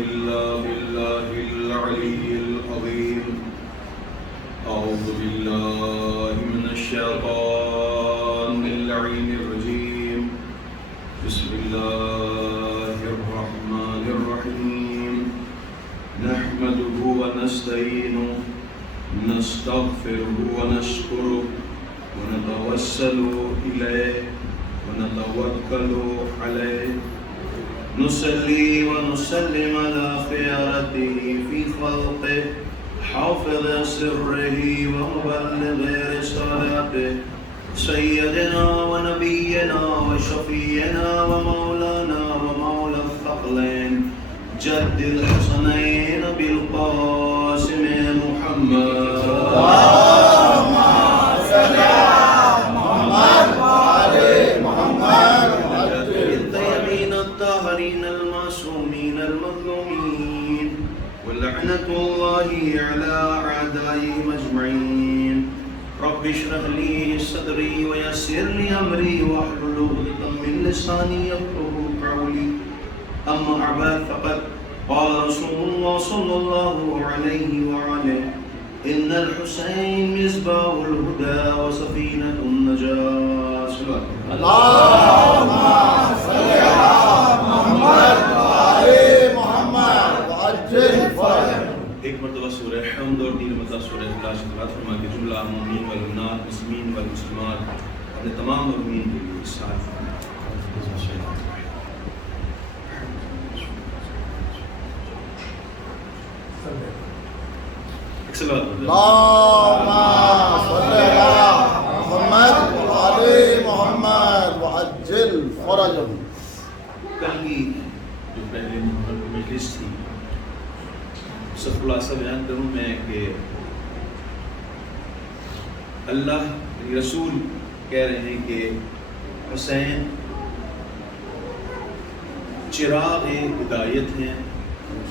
إلا بالله العلي العظيم. أعوذ بالله من الشيطان اللعين الرجيم. بسم الله الرحمن الرحيم. نحمده ونستعينه نستغفره ونشكره ونتوسل إليه ونتوكل عليه. نصلي ونسلم على خيرته في خلقه حافظ سره ومبلغ رسالته سيدنا ونبينا وشفينا ومولانا ومولى الثقلين جد الحسنين بالقاسم محمد. اللهم صل على محمد وعلى محمد الطيبين الطاهرين المعصومين المظلومين ولعنة الله على أعدائهم أجمعين. رب اشرح لي صدري ويسر لي أمري واحلل عقدة من لساني يفقهوا قولي. أما بعد فقد قال رسول الله صلى الله عليه وآله إن الحسين مصباح الهدى وسفينة النجاة. اللهم صل على محمد وعلى محمد وعجل فرجهم. ایک مرتبہ سورہ حمد اور تین مرتبہ سورہ اخلاص کی بات فرما کے جملہ مومنین والمؤمنات مسلمین والمسلمات اپنے تمام مومنین کے لیے ساتھ اللهم صل على محمد وعلى محمد وعجل فرجهم. کل کی جو پہلے مجلس تھی اس کا خلاصہ بیان کروں میں کہ اللہ رسول کہہ رہے ہیں کہ حسین چراغ ہدایت ہیں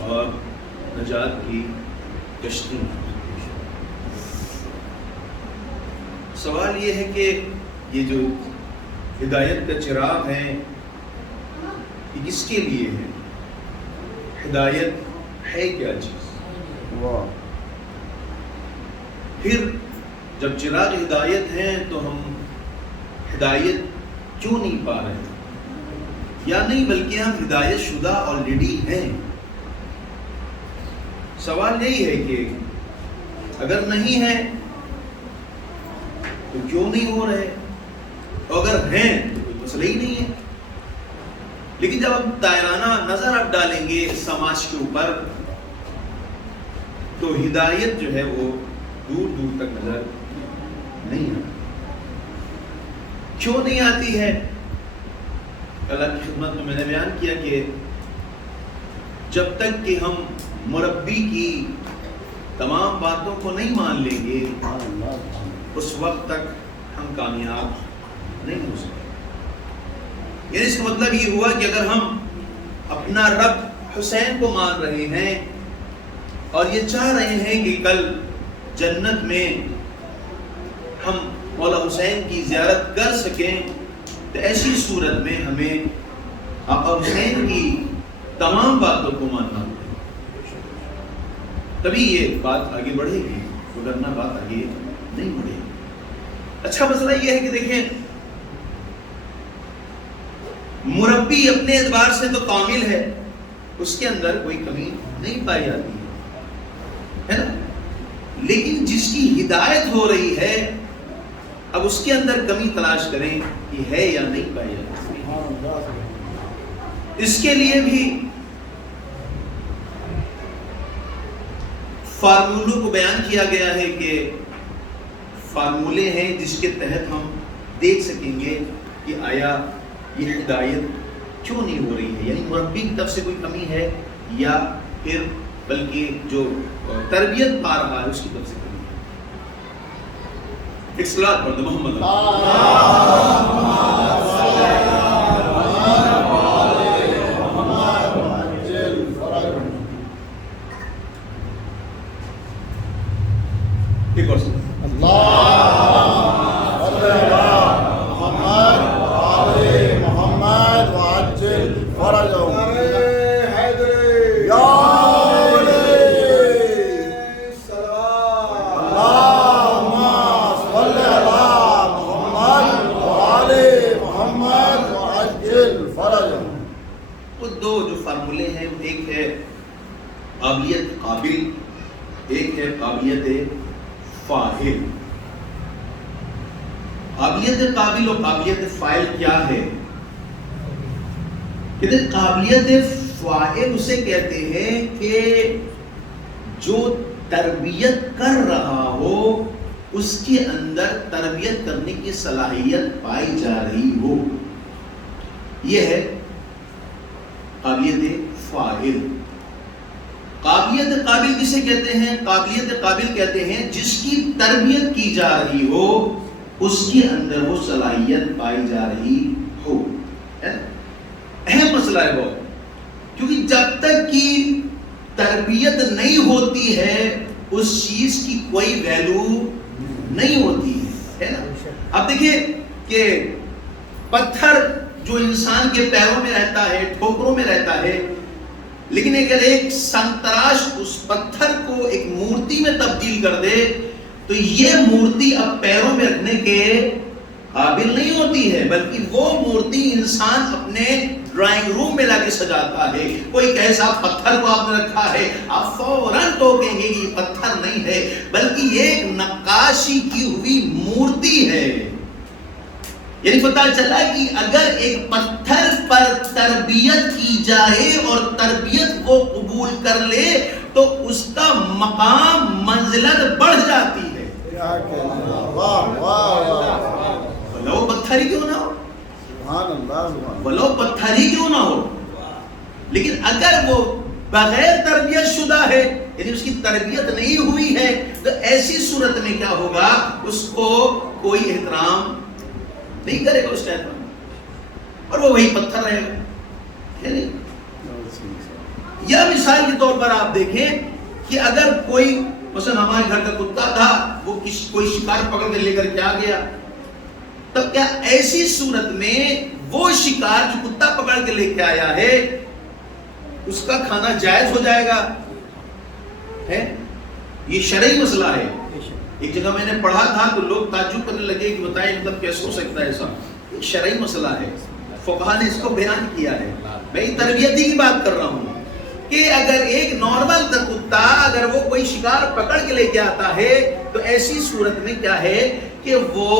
اور نجات کی کشتی ہیں. سوال یہ ہے کہ یہ جو ہدایت کا چراغ ہے یہ کس کے لیے ہے؟ ہدایت ہے کیا چیز؟ پھر جب چراغ ہدایت ہیں تو ہم ہدایت کیوں نہیں پا رہے؟ یا نہیں بلکہ ہم ہدایت شدہ آلریڈی ہیں. سوال یہی ہے کہ اگر نہیں ہے تو کیوں نہیں ہو رہے، اگر ہیں تو کوئی مسئلہ ہی نہیں ہے. لیکن جب ہم دائرانہ نظر آپ ڈالیں گے سماج کے اوپر تو ہدایت جو ہے وہ دور دور تک نظر نہیں آتی. کیوں نہیں آتی ہے؟ اللہ کی خدمت میں نے بیان کیا کہ جب تک کہ ہم مربی کی تمام باتوں کو نہیں مان لیں گے اس وقت تک ہم کامیاب نہیں ہو سکتے. یعنی اس کا مطلب یہ ہوا کہ اگر ہم اپنا رب حسین کو مان رہے ہیں اور یہ چاہ رہے ہیں کہ کل جنت میں ہم مولا حسین کی زیارت کر سکیں تو ایسی صورت میں ہمیں آقا حسین کی تمام باتوں کو ماننا ہوگا، تبھی یہ بات آگے بڑھے گی، ورنہ بات آگے نہیں بڑھے گی. اچھا مسئلہ یہ ہے کہ دیکھیں مربی اپنے اعتبار سے تو کامل ہے، اس کے اندر کوئی کمی نہیں پائی جاتی ہے نا، لیکن جس کی ہدایت ہو رہی ہے اب اس کے اندر کمی تلاش کریں کہ ہے یا نہیں پائی جاتی. اس کے لیے بھی فارمولوں کو بیان کیا گیا ہے کہ فارمولے ہیں جس کے تحت ہم دیکھ سکیں گے کہ آیا یہ ہدایت کیوں نہیں ہو رہی ہے، یعنی مربی کی طرف سے کوئی کمی ہے یا پھر بلکہ جو تربیت پا رہا ہے اس کی طرف سے کمی ہے. ایک صلاۃ پڑھ دو محمد ایک اور محمد وعجل فرجهم. يا فارمولے ہیں، ایک ہے قابلیت قابل، ایک ہے قابلیت فاعل۔ قابلیت قابل اور قابلیت فاعل کیا ہے؟ کہتے ہیں قابلیت فاعل اسے کہتے ہیں کہ جو تربیت کر رہا ہو اس کے اندر تربیت کرنے کی صلاحیت پائی جا رہی ہو، یہ ہے قابلیت فاعل۔ قابلیت قابل کسے کہتے ہیں؟ قابلیت قابل کہتے ہیں جس کی تربیت کی جا رہی ہو اس کے اندر وہ صلاحیت پائی جا رہی ہو۔ اہم مسئلہ ہے بہت، کیونکہ جب تک کی تربیت نہیں ہوتی ہے اس چیز کی کوئی ویلو نہیں ہوتی ہے نا۔ اب دیکھیے کہ پتھر جو انسان کے پیروں میں رہتا ہے، ٹھوکروں میں رہتا ہے، لیکن اگر ایک سنتراش اس پتھر کو ایک مورتی میں تبدیل کر دے تو یہ مورتی اب پیروں میں رکھنے کے قابل نہیں ہوتی ہے، بلکہ وہ مورتی انسان اپنے ڈرائنگ روم میں لا کے سجاتا ہے۔ کوئی کیسا پتھر کو آپ نے رکھا ہے، آپ فوراً ٹوکیں گے کہ یہ پتھر نہیں ہے بلکہ یہ ایک نقاشی کی ہوئی مورتی ہے۔ یعنی پتہ چلا کہ اگر ایک پتھر پر تربیت کی جائے اور تربیت وہ قبول کر لے تو اس کا مقام منزلت بڑھ جاتی ہے۔ بھلو پتھر ہی کیوں نہ ہو، بھلو پتھر ہی کیوں نہ ہو، لیکن اگر وہ بغیر تربیت شدہ ہے، یعنی اس کی تربیت نہیں ہوئی ہے، تو ایسی صورت میں کیا ہوگا، اس کو کوئی احترام نہیں کرے گا اس ٹائم پر، اور وہ وہی پتھر رہے گا۔ یا مثال کے طور پر آپ دیکھیں کہ اگر کوئی مثلا ہمارے گھر کا کتا تھا، وہ کوئی شکار پکڑ کے لے کر کے آ گیا، تب کیا ایسی صورت میں وہ شکار جو کتا پکڑ کے لے کے آیا ہے اس کا کھانا جائز ہو جائے گا؟ یہ شرعی مسئلہ ہے۔ ایک جگہ میں نے پڑھا تھا تو لوگ تعجب کرنے لگے کہ بتائیں مطلب کیسے ہو سکتا ہے ایسا، ایک شرعی مسئلہ ہے، فقہا نے اس کو بیان کیا ہے۔ میں تربیتی کی بات کر رہا ہوں کہ اگر ایک نارمل کتا اگر وہ کوئی شکار پکڑ کے لے کے آتا ہے تو ایسی صورت میں کیا ہے کہ وہ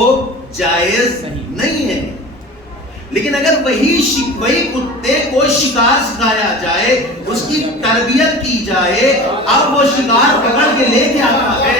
جائز نہیں ہے، لیکن اگر وہی کتے کو شکار سکھایا جائے، اس کی تربیت کی جائے، اب وہ شکار پکڑ کے لے کے آتا ہے،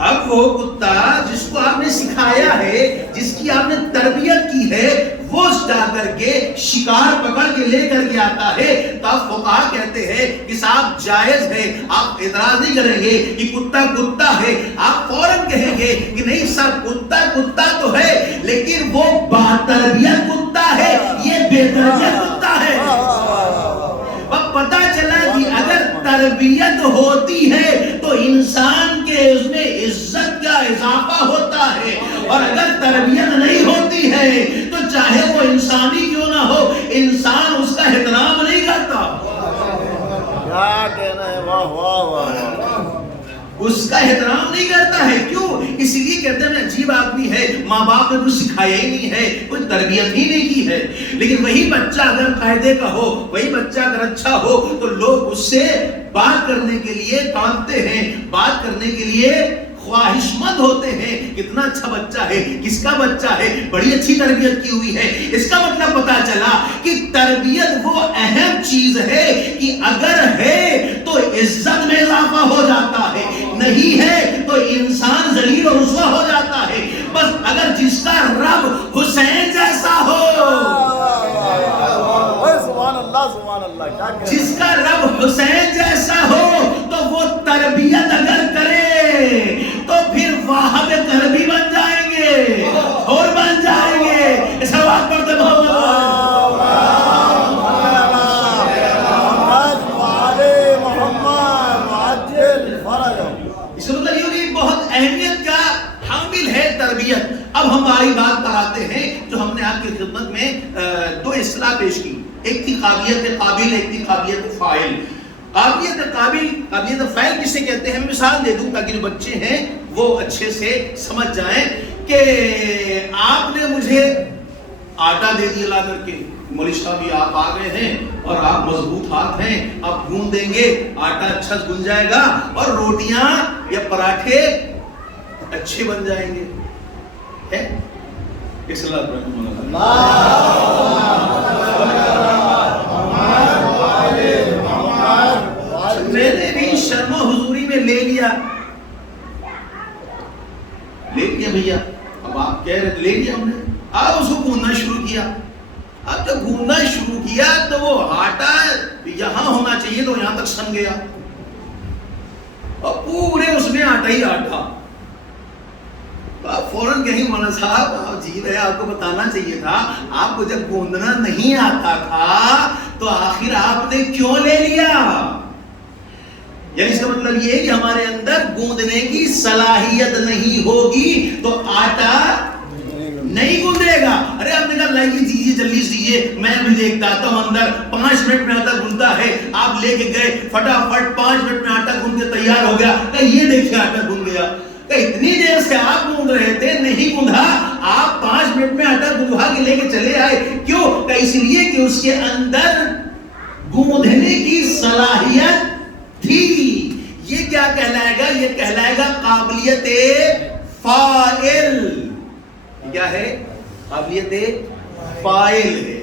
اب وہ کتا جس کو آپ نے سکھایا ہے، جس کی آپ نے تربیت کی ہے، وہ جا کر کے شکار پکڑ کے لے کر کے آتا ہے، تو آپ فقہا کہتے ہیں کہ صاحب جائز ہے، آپ اعتراض نہیں کریں گے کہ کتا کتا ہے، آپ فوراً کہیں گے کہ نہیں صاحب کتا کتا تو ہے لیکن وہ با تربیت کتا ہے، یہ بے تربیت کتا ہے۔ اب پتہ چلا کہ اگر تربیت ہوتی ہے تو انسان کے اس میں عزت کا اضافہ ہوتا ہے، اور اگر تربیت نہیں ہوتی ہے تو چاہے وہ انسانی کیوں نہ ہو، انسان اس کا احترام نہیں کرتا۔ کیا کہنا ہے، واہ واہ واہ، اس کا احترام نہیں کرتا ہے۔ کیوں؟ اس لیے کہتے ہیں عجیب آدمی ہے، ماں باپ نے کچھ سکھایا ہی نہیں ہے، کوئی تربیت ہی نہیں کی ہے، لیکن وہی بچہ اگر قاعدے کا ہو، وہی بچہ اگر اچھا ہو تو لوگ اس سے بات کرنے کے لیے کانپتے ہیں، بات کرنے کے لیے خواہش مند ہوتے ہیں۔ کتنا اچھا بچہ ہے، کس کا بچہ ہے، بڑی اچھی تربیت کی ہوئی ہے۔ اس کا مطلب پتا چلا کہ تربیت وہ اہم چیز ہے کہ اگر ہے تو عزت میں اضافہ ہو جاتا ہے، نہیں ہے تو انسان ذلیل و رسوا ہو جاتا ہے۔ بس اگر جس کا رب حسین جیسا ہو، جس کا رب حسین جیسا ہو تو وہ تربیت اگر کرے تو پھر واہب کربی بن جائیں گے اور بن جائیں گے۔ اس بات پڑھتے اس مطلب یہ بھی بہت اہمیت کا حامل ہے تربیت۔ اب ہم ہماری بات پر آتے ہیں جو ہم نے آپ کی خدمت میں دو اصطلاح پیش کی، ایک تھی قابلیت قابل، ایک تھی قابلیت فاعل۔ قابلیت قابل، قابلیت فاعل کسے کہتے ہیں؟ میں مثال دے دوں تاکہ جو بچے ہیں وہ اچھے سے سمجھ جائیں کہ آپ نے مجھے آٹا دے دیا لا کر کے، مولوی صاحب بھی آپ آ گئے ہیں اور آپ مضبوط ہاتھ ہیں، آپ گوند دیں گے آٹا اچھا گن جائے گا اور روٹیاں یا پراٹھے اچھے بن جائیں گے. ایک صلاۃ میں نے بھی شرم و حضوری میں لے لیا بھیا. اب آپ کہہ رہے لے لیا ہم نے، آپ اس کو گوندنا شروع کیا. اب جب گوندنا شروع کیا تو وہ آٹا یہاں ہونا چاہیے تو یہاں تک سن گیا اور پورے اس میں آٹا ہی آٹا. آپ فوراً کہیں مولانا صاحب آپ جی رہے، آپ کو بتانا چاہیے تھا، آپ کو جب گوندنا نہیں آتا تھا تو آخر آپ نے کیوں لے لیا؟ یعنی اس کا مطلب یہ ہے کہ ہمارے اندر گوندنے کی صلاحیت نہیں ہوگی تو آٹا نہیں گوندے گا. ارے آپ نے کہا لائیے دیجیے جلدی سے دیجیے، میں بھی دیکھتا آتا ہوں اندر 5 منٹ میں آٹا گوندتا ہے. آپ لے کے گئے فٹافٹ 5 منٹ میں آٹا گوند کے تیار ہو گیا. کہ یہ دیکھیں آٹا گوند گیا. کہ اتنی دیر سے آپ گوند رہے تھے نہیں گوندھا، آپ 5 منٹ میں آٹا گوندھا کے لے کے چلے آئے. کیوں؟ کہ اس لیے کہ اس کے اندر گوندھنے کی صلاحیت تھی. یہ کیا کہلائے گا؟ یہ کہلائے گا قابلیت فاعل. کیا ہے؟ قابلیت فاعل ہے.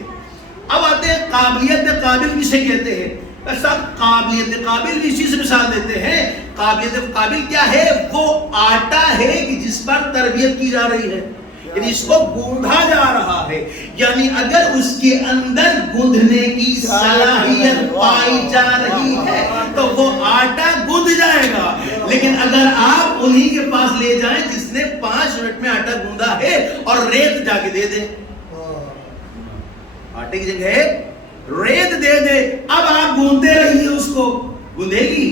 اب آتے ہیں قابلیت قابل کسے کہتے ہیں؟ سب قابلیت قابل بھی اسی سے مثال دیتے ہیں. قابلیت قابل کیا ہے؟ وہ آٹا ہے کہ جس پر تربیت کی جا رہی ہے، یعنی اس کو گوندھا جا رہا ہے. یعنی اگر اس کے اندر گوندھنے کی صلاحیت پائی جا رہی ہے تو وہ آٹا گوندھ جائے گا. لیکن اگر آپ انہی کے پاس لے جائیں جس نے 5 منٹ میں آٹا گوندا ہے اور ریت جا کے دے دیں، آٹے کی جگہ ریت دے دے، اب آپ گوندتے رہیے اس کو، گوندے گی؟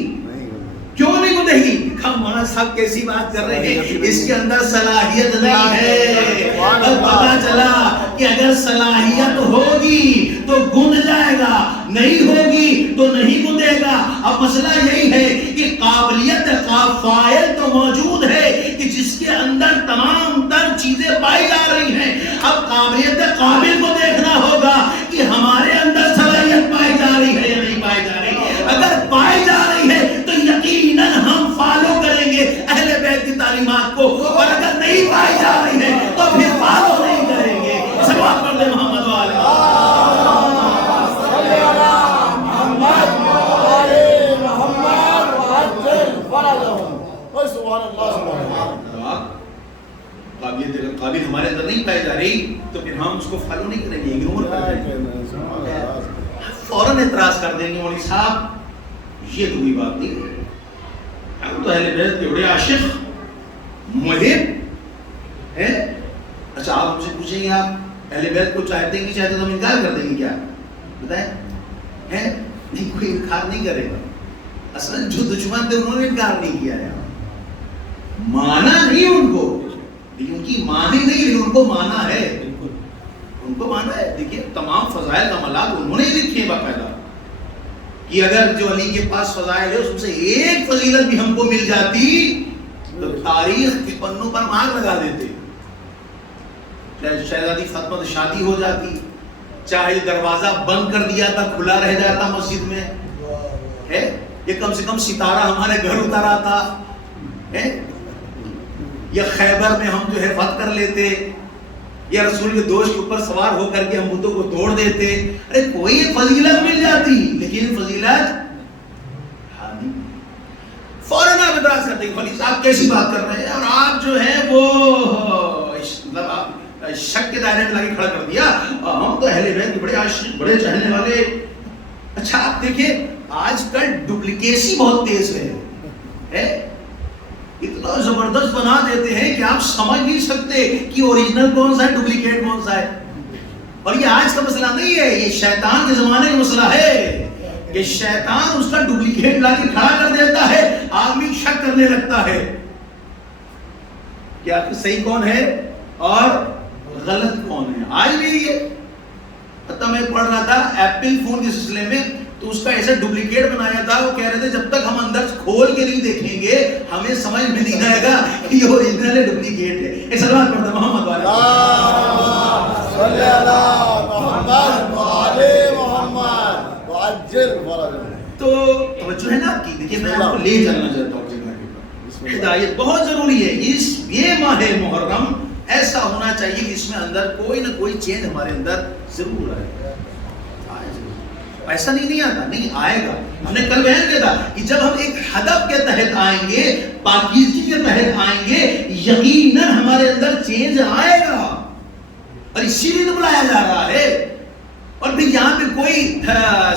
کیوں نہیں گوندے گی؟ مولانا صاحب کیسی بات کر رہے ہیں، اس کے اندر صلاحیت نہیں ہے. اب پتا چلا کہ اگر صلاحیت ہوگی تو گوند جائے گا، نہیں ہوگی تو نہیں گوندے گا. اب مسئلہ یہی ہے کہ قابلیت فاعل تو موجود ہے کہ جس کے اندر تمام تر چیزیں پائی جا رہی ہیں. اب قابلیت قابل کو دیکھنا ہوگا کہ ہمارے اندر صلاحیت پائی جا رہی ہے یا نہیں پائی جا رہی. اگر پائی جا رہی ہے تو یقیناً ہم فالو کریں گے اہل بیت کی تعلیمات کو، اور اگر نہیں پائی جا رہی ہے تو پھر فالو نہیں کریں گے. سبحان پڑھ دے محمد والے قابلیت قابل ہمارے اندر نہیں پائی جا رہی تو پھر ہم اس کو فالو نہیں کریں گے، اگنور کر دیں گے، فوراً اعتراض کر دیں گے. مولوی صاحب یہ تو کوئی بات نہیں ہے، ہم تو اہل بیت کے بڑے عاشق محب ہیں. اچھا آپ ہم سے پوچھیں گے آپ اہل بیت کو چاہتے ہیں کہ چاہتے تو ہم انکار کر دیں گے کیا؟ بتائیں ہے؟ نہیں، کوئی انکار نہیں کرے گا. اصل جو دشمن تھے انہوں نے انکار نہیں کیا ہے، مانا نہیں ان کو، لیکن ان کی مانی نہیں، لیکن ان کو مانا ہے، ان کو مانا ہے. دیکھیے تمام فضائل کمالات انہوں نے لکھے ہیں باقاعدہ کہ اگر جو علی کے پاس فضائل ہے اس میں سے ایک فضیلت بھی ہم کو مل جاتی تو تاریخ کے پنوں پر مار لگا دیتے. چاہے شہزادی فاطمہ کی شادی ہو جاتی، چاہے دروازہ بند کر دیا تھا کھلا رہ جاتا مسجد میں ہے، یہ کم سے کم ستارہ ہمارے گھر اترا تھا ہے، یا خیبر میں ہم جو ہے فتح کر لیتے، یا رسول کے دوش کے اوپر سوار ہو کر کے ہم بتوں کو توڑ دیتے. ارے کوئی ایک فضیلت مل جاتی، لیکن فضیلت فوراً آپ اعتراض کرتے ہیں خلیل صاحب کیسی بات کر رہے ہیں، اور آپ جو ہے وہ مطلب آپ شک کے دائرے میں لا کے کھڑا کر دیا، ہم تو اہل بیت کے بڑے عاشق بڑے چاہنے والے. اچھا آپ دیکھیں آج کل ڈپلیکیسی بہت تیز ہے، اتنا زبردست بنا دیتے ہیں کہ آپ سمجھ نہیں سکتے کہ اوریجنل کون سا ہے ڈپلیکیٹ کون سا ہے. اور یہ آج کا مسئلہ نہیں ہے، یہ شیطان کے زمانے کا مسئلہ ہے کہ شیطان اس کا ڈپلیکیٹ لا کے کھڑا کر دیتا ہے، آدمی شک کرنے لگتا ہے کہ آپ صحیح کون ہے اور غلط کون ہے. آج بھی یہ میں پڑھ رہا تھا ایپل فون کے سلسلے میں، تو اس کا ایسا ڈپلیکیٹ بنایا تھا. وہ کہہ رہے تھے جب تک ہم اندر کھول کے نہیں دیکھیں گے ہمیں سمجھ میں نہیں آئے گا کہ یہ اوریجنل ہے ڈپلیکیٹ ہے. یہ سلوات پڑھتا محمد والا صلی اللہ محمد وعلى محمد وعجل فرجہ. تو توجہ ہے نا آپ کی. دیکھیے میں آپ کو لے جانا چاہتا ہوں جگہ کے. ہدایت بہت ضروری ہے. یہ ماہ محرم ایسا ہونا چاہیے کہ اس میں اندر کوئی نہ کوئی چینج ہمارے اندر ضرور آئے. ایسا نہیں آتا, نہیں آئے گا. ہم نے کل بیان کیا تھا کہ جب ہم ایک ہدف کے تحت آئیں گے, پاکیزگی کے تحت آئیں گے, یقیناً ہمارے اندر چینج آئے گا. اور اسی لیے تو بلایا جا رہا ہے. اور پھر یہاں پہ کوئی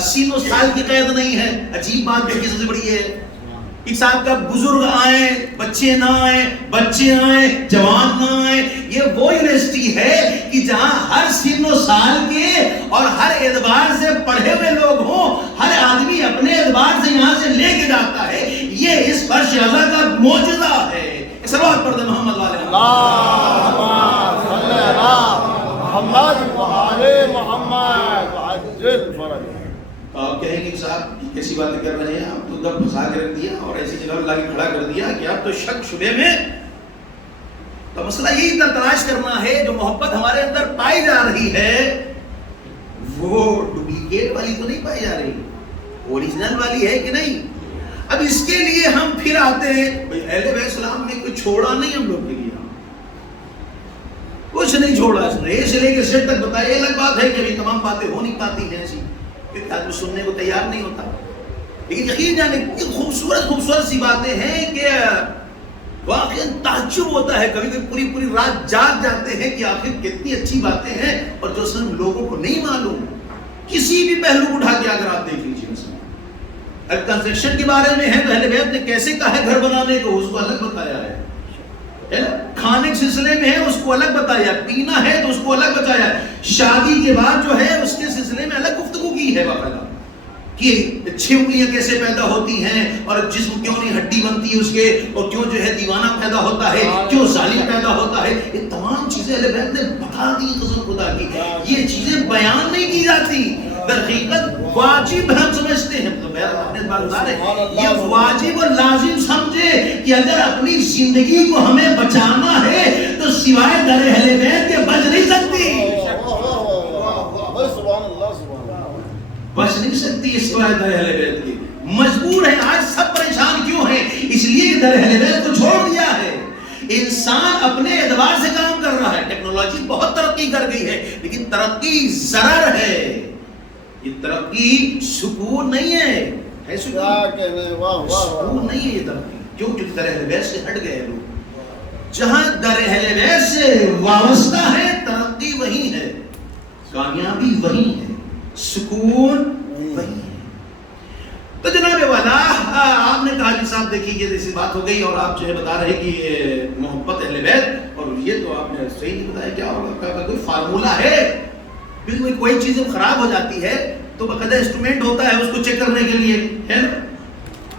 سین و سال کی قید نہیں ہے. عجیب بات ہے, سب سے بڑی ہے ایک صاحب کا بزرگ آئیں, بچے نہ آئیں, بچے آئیں, جوان نہ آئیں. یہ وہ یونیورسٹی ہے کہ جہاں ہر سن و سال کے اور ہر اعتبار سے پڑھے ہوئے لوگ ہوں. ہر آدمی اپنے اعتبار سے یہاں سے لے کے جاتا ہے. یہ اس فرش اعلیٰ کا معجزہ ہے. صلوات پڑھ دیں محمد والے محمد وعلى محمد وعجل فرجہ. آپ کہیں گے کہ صاحب کیسی باتیں کر رہے ہیں, آپ تو دب پھنسا کے رکھ دیا اور ایسی جگہ لا کے کھڑا کر دیا کہ آپ تو شک شبے میں. تو مسئلہ یہی تلاش کرنا ہے جو محبت ہمارے اندر پائی جا رہی ہے وہ ڈپلیکیٹ والی تو نہیں پائی جا رہی, اوریجنل والی ہے کہ نہیں. اب اس کے لیے ہم پھر آتے ہیں بھائی اہل بیت السلام نے کوئی چھوڑا نہیں ہم لوگ کے لیے, کچھ نہیں چھوڑا. اس نے سے لے کے سر تک بتایا. الگ بات ہے کہ ابھی تمام باتیں ہو نہیں پاتی ہیں ایسی, کیونکہ آدمی سننے کو تیار نہیں ہوتا. لیکن یقین جانے خوبصورت سی باتیں ہیں کہ واقعا تعجب ہوتا ہے. کبھی کبھی پوری رات جاگ جاتے ہیں کہ آخر کتنی اچھی باتیں ہیں اور جو صرف لوگوں کو نہیں معلوم. کسی بھی پہلو کو اٹھا کے اگر آپ دیکھ لیجیے, اگر کنسٹرکشن کے بارے میں ہے تو اہل بیت نے کیسے کہا ہے گھر بنانے کو, اس کو الگ بتایا ہے. کھانے کے سلسلے میں ہے اس کو الگ بتایا, پینا ہے تو اس کو الگ بتایا, شادی کے بعد جو ہے اس کے سلسلے میں الگ گفتگو کی ہے باقاعدہ کہ 6 انگلیاں کیسے پیدا ہوتی ہیں اور جسم کیوں نہیں ہڈی بنتی ہے اس کے, اور کیوں جو ہے دیوانہ پیدا ہوتا ہے, کیوں ظالم پیدا ہوتا ہے. یہ تمام چیزیں اہل بیت نے بتا دی قسم خدا کی. یہ چیزیں بیان نہیں کی جاتی, در حقیقت واجب ہم سمجھتے ہیں. تو اپنے بات بتا رہے یہ واجب اور لازم سمجھے کہ اگر اپنی زندگی کو ہمیں بچانا ہے تو سوائے در اہل بیت کے بچ نہیں سکتی, بچ نہیں سکتی اس سوائے در اہل بیت کی. مجبور ہے. آج سب پریشان کیوں ہیں؟ اس لیے کہ در اہل بیت کو چھوڑ دیا ہے. انسان اپنے اعتبار سے کام کر رہا ہے. ٹیکنالوجی بہت ترقی کر گئی ہے لیکن ترقی ضرر ہے, یہ ترقی سکون نہیں ہے. سکون نہیں ہے یہ ترقی. کیوں؟ کہ در اہل بیت سے ہٹ گئے لوگ. جہاں در اہل بیت سے وابستہ ہے ترقی وہی ہے, کامیابی وہی ہے, سکون وہی ہے. تو جناب والا آپ نے کہا کہ صاحب دیکھیے یہ ایسی بات ہو گئی اور آپ جو ہے بتا رہے کہ محبت اہل بیت, اور یہ تو آپ نے صحیح نہیں بتایا کیا ہوگا. کوئی فارمولہ ہے؟ کوئی چیز خراب ہو جاتی ہے تو باقاعدہ انسٹرومنٹ ہوتا ہے اس کو چیک کرنے کے لیے, ہے نا.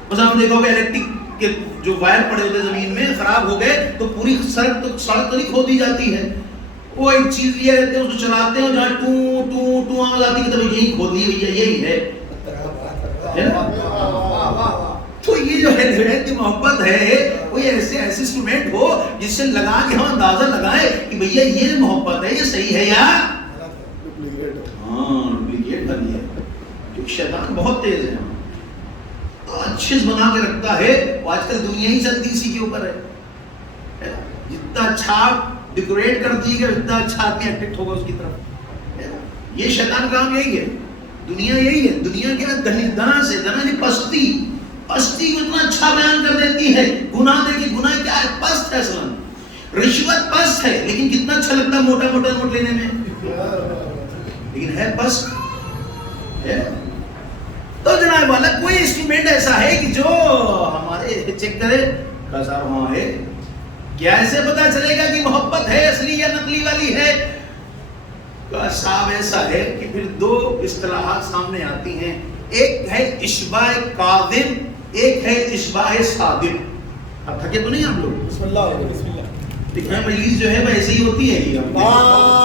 بس آپ دیکھو گے الیکٹرک کے جو وائر پڑے ہوتے زمین میں خراب ہو گئے تو پوری سڑک تو نہیں کھود دی جاتی ہے. وہ ایک چیز یہ رہتے ہیں اس کو چلاتے ہیں جہاں ٹو ٹو ٹو آواز آتی ہے کہ تب یہی کھود دی ہوئی ہے, یہی ہے. تو یہ جو ہے کہ محبت ہے کوئی ایسے انسٹرومنٹ ہو جس سے لگا کے ہم اندازہ لگائیں کہ بھیا یہ محبت ہے, یہ صحیح ہے یا ڈپلیکیٹ بنی ہے. کیونکہ شیطان بہت تیز ہے, اچھے بنا کے رکھتا ہے. وہ آج کل دنیا ہی چلتی اسی کے اوپر ہے. جتنا اچھا ڈیکوریٹ کر دی گا اتنا اچھا آدمی اٹریکٹ ہوگا اس کی طرف. یہ شیطان کا کام یہی ہے, دنیا یہی ہے. دنیا کے دنا سے پستی کو اتنا اچھا بیان کر دیتی ہے. گناہ دیکھیں, گناہ کیا ہے؟ پست ہے. اصلا رشوت پست ہے لیکن کتنا اچھا لگتا ہے موٹا موٹا نوٹ لینے میں, لیکن ہے پست ہے. تو جناب والا کوئی انسٹرومنٹ ایسا ہے کہ جو ہمارے چیک کرے صاحب ہاں ہے. کیا ایسے پتا چلے گا کہ محبت ہے اصلی یا نقلی والی ہے؟ صاحب ایسا ہے کہ پھر 2 اصطلاحات سامنے آتی ہیں. ایک ہے اشباع کاذب, ایک ہے اشباع صادق. اب تھکے تو نہیں آپ لوگ؟ بسم اللہ بسم اللہ. لیکن مجلس جو ہے وہ ایسے ہی ہوتی ہے کہ محمد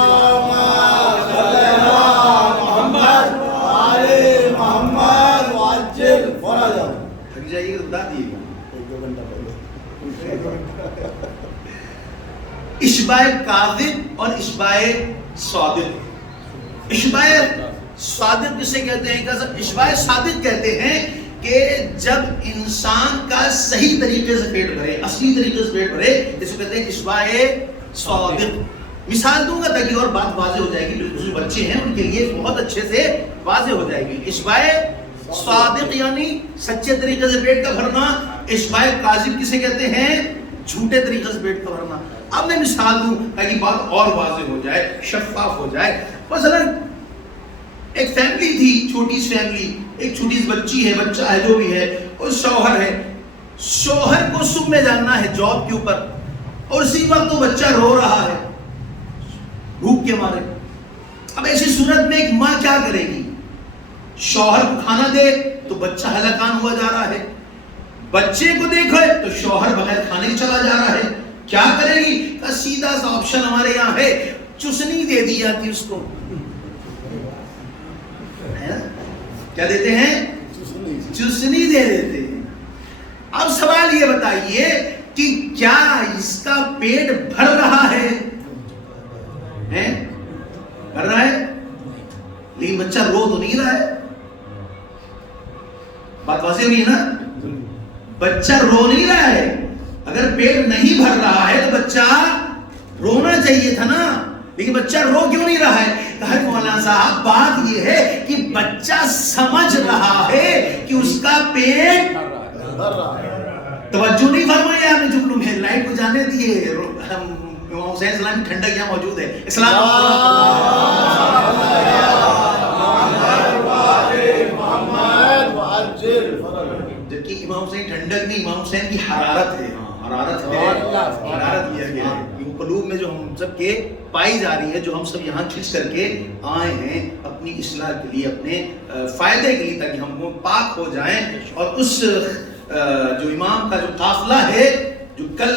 اشباع کاذب اور اشباع صادق. اشباع صادق کسے کہتے ہیں؟ اشباع صادق کہتے ہیں کہ جب انسان کا صحیح طریقے سے پیٹ بھرے, اصلی طریقے سے پیٹ بھرے, جس کو کہتے ہیں اشباع صادق. مثال دوں گا تاکہ اور بات واضح ہو جائے گی, بالکل بچے ہیں ان کے لیے بہت اچھے سے واضح ہو جائے گی. اشباع صادق یعنی سچے طریقے سے پیٹ کا بھرنا. اشباع کاذب کسے کہتے ہیں؟ جھوٹے طریقے سے پیٹ کا بھرنا. اب میں مثال دوں تاکہ بات اور واضح ہو جائے, شفاف ہو جائے. مثلا ایک فیملی تھی, چھوٹی سی فیملی, ایک چھوٹی سی بچی ہے, بچہ ہے, جو بھی ہے, اور شوہر ہے. شوہر کو صبح میں جانا ہے جاب کے اوپر, اور اسی وقت وہ بچہ رو رہا ہے بھوک کے مارے. اب ایسی صورت میں ایک ماں کیا کرے گی؟ شوہر کو کھانا دے تو بچہ ہلاکان ہوا جا رہا ہے, بچے کو دیکھے تو شوہر بغیر کھانے کے چلا جا رہا ہے. کیا کرے گی؟ کا سیدھا سا آپشن ہمارے یہاں ہے, چسنی دے دی جاتی اس کو. کیا دیتے ہیں؟ چسنی دے دیتے ہیں. اب سوال یہ بتائیے کہ کیا اس کا پیٹ بھر رہا ہے؟ بھر رہا ہے, لیکن بچہ رو تو نہیں رہا ہے. بات واضح ہوئی نا؟ بچہ رو نہیں رہا ہے. اگر پیٹ نہیں بھر رہا ہے تو بچہ رونا چاہیے تھا نا, لیکن بچہ رو کیوں نہیں رہا ہے؟ کہا مولانا صاحب بات یہ ہے کہ بچہ سمجھ رہا ہے کہ اس کا پیٹ بھر رہا ہے. توجہ نہیں فرمایا آپ نے جملوں میں, لائٹ کو جانے دیے. امام حسین السلام کی ٹھنڈک یہاں موجود ہے. اسلام جبکہ امام حسین ٹھنڈک نہیں, امام حسین کی حرارت ہے. حرارت ہے, حرارت لیا گیا ہے. قلوب میں جو ہم سب کے پائی جا رہی ہے, جو ہم سب یہاں کھنچ کر کے آئے ہیں اپنی اصلاح کے لیے, اپنے فائدے کے لیے, تاکہ ہم وہ پاک ہو جائیں. اور اس جو امام کا جو قافلہ ہے جو کل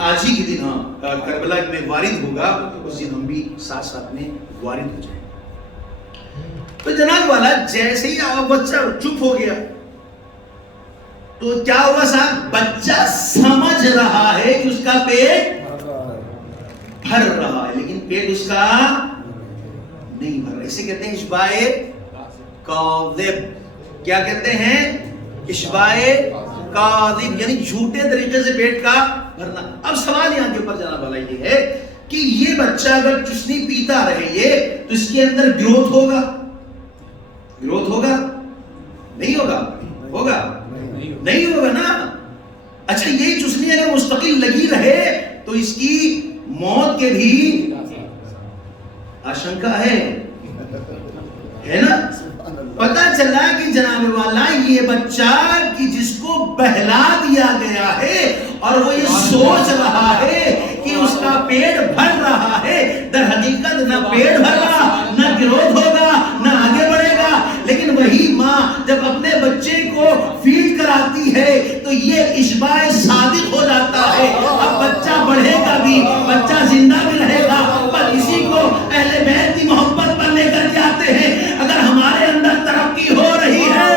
آج ہی کے دن کربلا میں وارد ہوگا, اس دن ہم بھی ساتھ ساتھ میں وارد ہو جائیں. تو جناب والا جیسے ہی بچہ چپ ہو گیا تو کیا ہوا صاحب؟ بچہ سمجھ رہا ہے کہ اس کا پیٹ بھر رہا ہے, لیکن پیٹ اس کا نہیں بھر رہا. اسے کہتے ہیں اشباع کاذب. کیا کہتے ہیں؟ اشباع کاذب یعنی جھوٹے طریقے سے پیٹ کا بھرنا. اب سوال یہاں کے اوپر جناب والا یہ ہے کہ یہ بچہ اگر چسنی پیتا رہے یہ, تو اس کے اندر گروتھ ہوگا؟ گروتھ ہوگا؟ نہیں ہوگا؟ ہوگا؟ نہیں ہوگا نا. اچھا یہی چسنی اگر مستقل لگی رہے تو اس کی موت کے بھی آشنکا ہے نا. پتا چلا کہ جناب والا یہ بچہ کہ جس کو بہلا دیا گیا ہے اور وہ یہ سوچ رہا ہے کہ اس کا پیٹ بھر رہا ہے, در حقیقت نہ پیٹ بھر رہا, نہ گروتھ ہوگا, نہ آگے بڑھے گا. لیکن وہی ماں جب اپنے بچے کو فیڈ کراتی ہے تو یہ اشباع صادق ہو جاتا ہے. اب بچہ بڑھے گا بھی, بچہ زندہ بھی رہے گا, پر اسی کو اہل بیت کی محبت پر لے کر کے آتے ہیں. اگر ہمارے اندر ترقی ہو رہی ہے,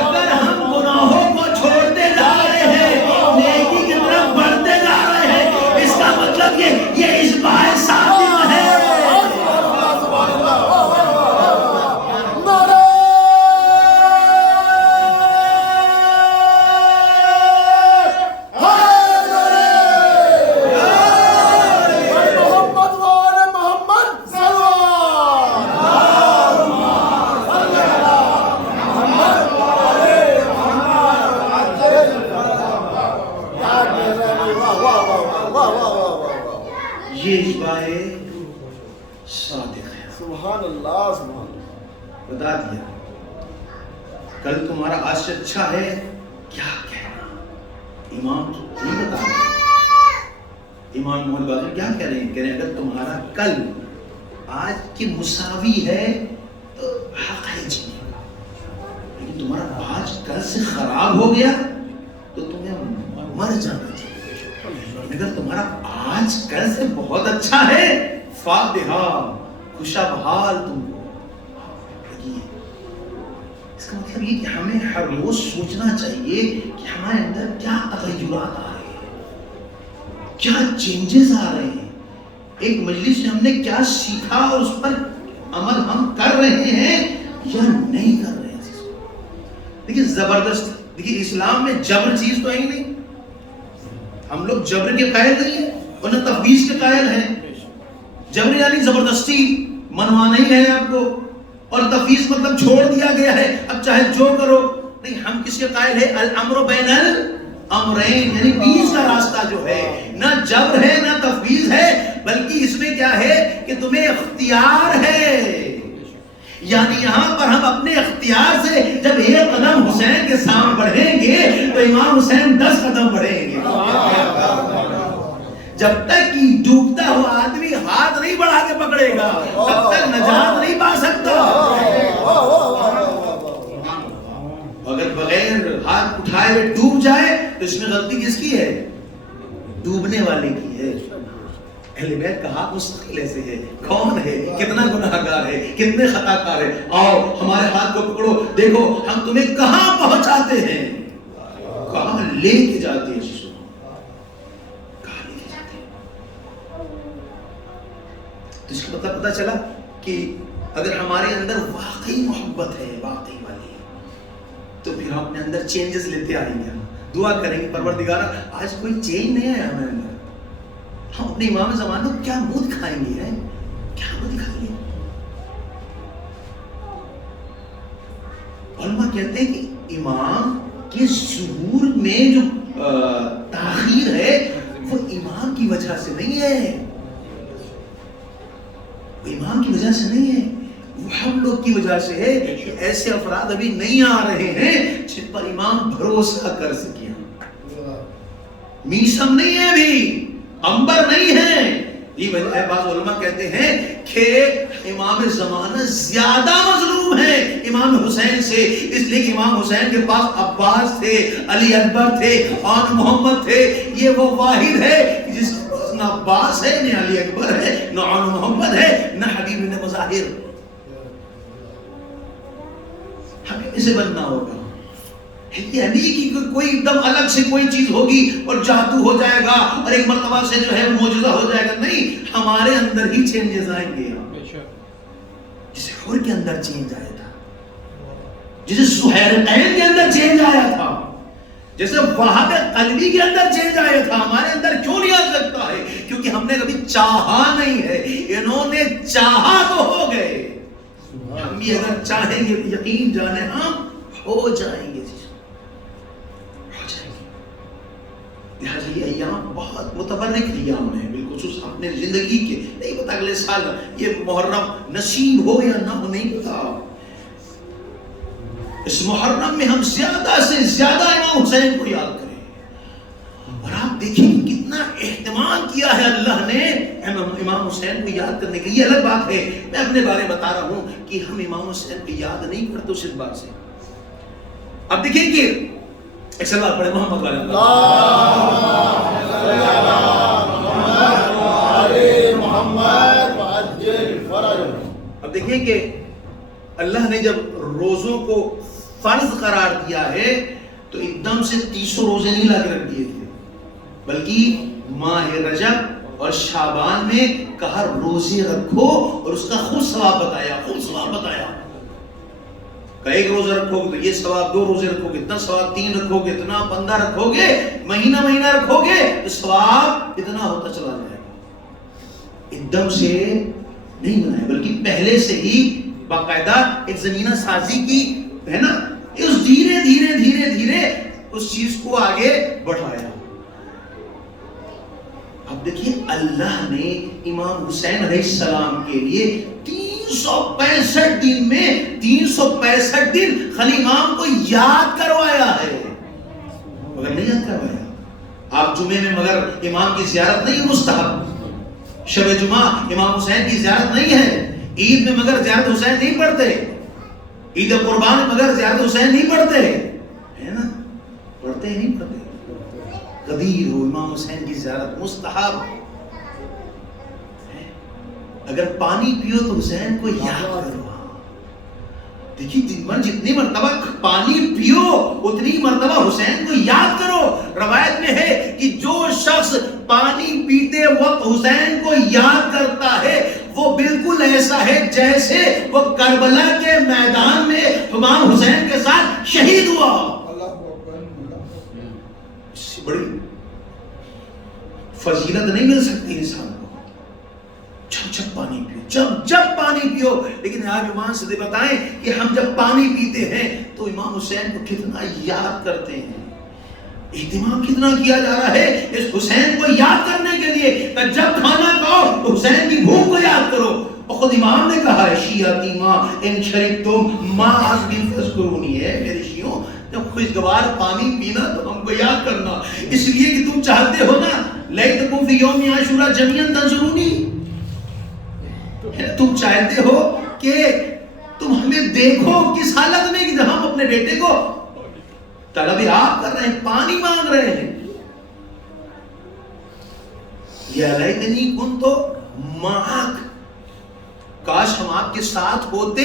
اگر ہم گناہوں کو چھوڑتے جا رہے ہیں, نیکی کی طرف بڑھتے جا رہے ہیں, اس کا مطلب یہ اشباع صادق ہے. بتا دیا کل تمہارا آج سے اچھا ہے, کیا کہنا. امام نہیں بتا رہے, امام محمد باقر کیا کہہ رہے ہیں؟ کہہ رہے ہیں اگر تمہارا کل آج کی مساوی ہے تو حق ہے جینے کا, لیکن تمہارا آج کل سے خراب ہو گیا تو تمہیں مر جانا چاہیے. اگر تمہارا آج کل سے بہت اچھا ہے, فاتحہ خوشا بحال تم. اس کا مطلب یہ کہ ہمیں ہر روز سوچنا چاہیے کہ ہمارے اندر کیا تغیرات آ رہے ہیں. کیا چینجز آ رہے ہیں، ایک مجلس میں ہم نے کیا سیکھا اور اس پر عمل ہم کر رہے ہیں یا نہیں کر رہے ہیں. دیکھیے زبردست، دیکھیے اسلام میں جبر چیز تو ہے ہی نہیں. ہم لوگ جبر کے قائل نہیں ہیں اور نہ تفویض کے قائل ہیں. جبر یعنی زبردستی منوانا ہی ہے آپ کو، اور تفویض مطلب چھوڑ دیا گیا ہے اب چاہے جو کرو. نہیں، ہم کس کے قائل ہے؟ الامر بین الامرین، یعنی بیچ کا راستہ جو ہے، نہ جبر ہے نہ تفویض ہے، بلکہ اس میں کیا ہے کہ تمہیں اختیار ہے. یعنی یہاں پر ہم اپنے اختیار سے جب ایک قدم حسین کے سامنے بڑھیں گے تو امام حسین 10 قدم بڑھیں گے. جب تک کہ ڈوبتا ہوا آدمی ہاتھ نہیں بڑھا کے پکڑے گا تب تک نجات نہیں پا سکتا. اگر بغیر ہاتھ اٹھائے ہوئے ڈوب جائے تو اس میں غلطی کس کی ہے؟ ڈوبنے والے کی ہے. اہل بیت کا ہاتھ مستقل ایسے ہے، کون ہے، کتنا گناہگار ہے، کتنے خطا کار ہے. آؤ ہمارے ہاتھ کو پکڑو، دیکھو ہم تمہیں کہاں پہنچاتے ہیں، کہاں لے کے جاتے ہیں. تو اس کا مطلب پتا چلا کہ اگر ہمارے اندر واقعی محبت ہے، واقعی والی ہے، تو پھر ہم اپنے اندر چینجز لیتے آئیں گے. دعا کریں گے پروردگارا آج کوئی چینج نہیں آیا ہمارے اندر، ہم اپنے امام زمانوں کو کیا منہ دکھائیں گے، کیا منہ دکھائیں گے. علماء کہتے ہیں کہ امام کے ظہور میں جو تاخیر ہے وہ امام کی وجہ سے نہیں ہے، وہ امام کی وجہ سے نہیں ہے، وہ ہم لوگ کی وجہ سے ہے کہ ایسے افراد ابھی نہیں آ رہے ہیں جن پر امام بھروسہ کر سکے. میسم نہیں ہے، ابھی انبر نہیں ہے. یہ وجہ ہے بعض علماء کہتے ہیں کہ امام زمانہ زیادہ مظلوم ہے امام حسین سے، اس لیے کہ امام حسین کے پاس عباس تھے، علی اکبر تھے، آن محمد تھے. یہ وہ واحد ہے جس کے پاس نہ عباس ہے، نہ علی اکبر ہے، نہ آن محمد ہے، نہ حبیب بن مظاہر. ہمیں اسے بننا ہوگا. یہ نہیں کہ کوئی ایک دم الگ سے کوئی چیز ہوگی اور جادو ہو جائے گا اور ایک مرتبہ سے جو ہے معجزہ ہو جائے گا. نہیں، ہمارے اندر ہی چینجز آئیں گے. جسے حور کے اندر چینج آیا تھا، جسے سہیرقین کے اندر چینج آیا تھا، جیسے وہاب قلبی کے اندر چینج آیا تھا، ہمارے اندر کیوں نہیں آ سکتا ہے؟ کیونکہ ہم نے کبھی چاہا نہیں ہے. انہوں نے چاہا تو ہو گئے. ہم بھی اگر چاہیں گے یقین جانے ہم ہو جائیں گے. لہٰذا یہ ایام بہت متبرک ایام ہیں، بالخصوص اپنے زندگی کے. نہیں پتا اگلے سال یہ محرم نصیب ہو یا نہ ہو، نہیں پتا. اس محرم میں ہم زیادہ سے زیادہ امام حسین کو یاد کریں. اور آپ دیکھیں کتنا اہتمام کیا ہے اللہ نے امام حسین کو یاد کرنے کے لیے. یہ الگ بات ہے، میں اپنے بارے میں بتا رہا ہوں کہ ہم امام حسین کو یاد نہیں کرتے اس بات سے. اب دیکھیں کہ ایک سلوات پڑھے محمد والے اب دیکھیں کہ اللہ نے جب روزوں کو فرض قرار دیا ہے تو ایک دم سے 300 روزے نہیں لا کے رکھ دیے تھے، بلکہ ماہ رجب اور شعبان میں کہا روزے رکھو اور اس کا خود ثواب بتایا، خود ثواب بتایا. ایک روزہ رکھو گے تو یہ ثواب، 2 روزے رکھو گے اتنا ثواب، 3 رکھو گے اتنا، 15 رکھو گے، مہینہ مہینہ رکھو گے تو ثواب اتنا ہوتا چلا جائے گا. ایک دم سے نہیں بنایا، بلکہ پہلے سے ہی باقاعدہ ایک زمینہ سازی کی ہے نا، اس دھیرے دھیرے دھیرے دھیرے اس چیز کو آگے بڑھایا. اب دیکھیے اللہ نے امام حسین علیہ السلام کے لیے 365 دن میں 365 دن خلی امام کو یاد کروایا ہے. مگر نہیں یاد کروایا. آپ جمعے میں مگر امام کی زیارت نہیں مستحب، شب جمعہ امام حسین کی زیارت نہیں ہے، عید میں مگر زیارت حسین نہیں پڑھتے، عید قربان میں مگر زیارت حسین نہیں پڑھتے، ہے نا، پڑھتے ہی نہیں پڑھتے. قدیر ہو امام حسین کی زیارت مستحب. اگر پانی پیو تو حسین کو یاد کرو. دیکھیے دن بھر جتنی مرتبہ پانی پیو اتنی مرتبہ حسین کو یاد کرو. روایت میں ہے کہ جو شخص پانی پیتے وقت حسین کو یاد کرتا ہے وہ بالکل ایسا ہے جیسے وہ کربلا کے میدان میں امام حسین کے ساتھ شہید ہوا. اس سے بڑی فضیلت نہیں مل سکتی انسان کو. جب پانی پیو, جب پانی پیو. لیکن آپ ایمان سے بتائیں کہ ہم جب پانی پیتے ہیں تو امام حسین کو کتنا یاد کرتے ہیں, اہتمام کتنا کیا جا رہا ہے اس حسین کو یاد کرنے کے لیے. جب کھانا کھاؤ تو حسین کی بھوک کو یاد کرو. اور خود امام نے کہا ہے شیعتی ماں ان شربتم ما حسبی فذکرونی, ہے میرے شیعوں جب خوشگوار پانی پینا تو ہم کو یاد کرنا, اس لیے کہ تم چاہتے ہو نا لیتکم فی یوم عاشوراء جمیعا تنصرونی, تم چاہتے ہو کہ تم ہمیں دیکھو کس حالت میں کہ جب ہم اپنے بیٹے کو طلب آپ کر رہے ہیں, پانی مانگ رہے ہیں. یا لیتنی کنت معک, کاش ہم آپ کے ساتھ ہوتے.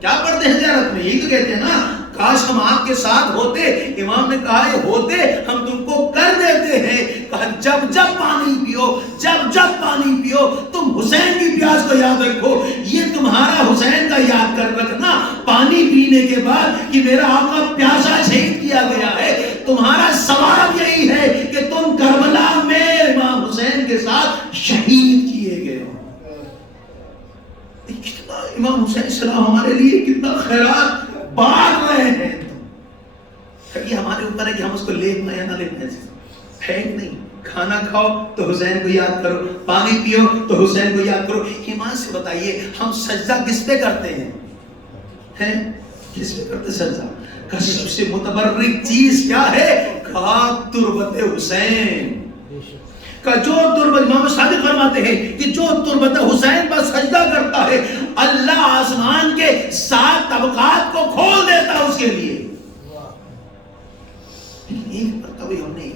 کیا پڑھتے ہیں زیارت میں, یہی تو کہتے ہیں نا کاش ہم آپ کے ساتھ ہوتے. امام نے کہا یہ ہوتے ہم تم کو کر دیتے ہیں. کہا جب پانی پیو, جب پانی پیو تم حسین کی پیاس کو یاد رکھو. یہ تمہارا حسین کا یاد کر رکھنا پانی پینے کے بعد کہ میرا آقا پیاسا شہید کیا گیا ہے, تمہارا ثواب یہی ہے کہ تم کربلا میں امام حسین کے ساتھ شہید کیے گئے ہو. کتنا امام حسین السلام ہمارے لیے کتنا خیرات بانٹ رہے ہیں. یہ ہمارے اوپر ہے کہ ہم اس کو لے پائیں یا نہ لے پائیں, ہے نہیں. کھانا کھاؤ تو حسین کو یاد کرو, پانی پیو تو حسین کو یاد کرو. ایمان سے بتائیے ہم سجدہ کس پہ کرتے ہیں, کس پہ کرتے سجدہ؟ کا سب سے متبرک چیز کیا ہے؟ کہا تربت حسین کا. جو تربت, امام صادق فرماتے ہیں کہ جو تربت حسین پر سجدہ کرتا ہے اللہ آسمان کے 7 طبقات کو کھول دیتا اس کے لیے. ایک مرتبہ ہم نے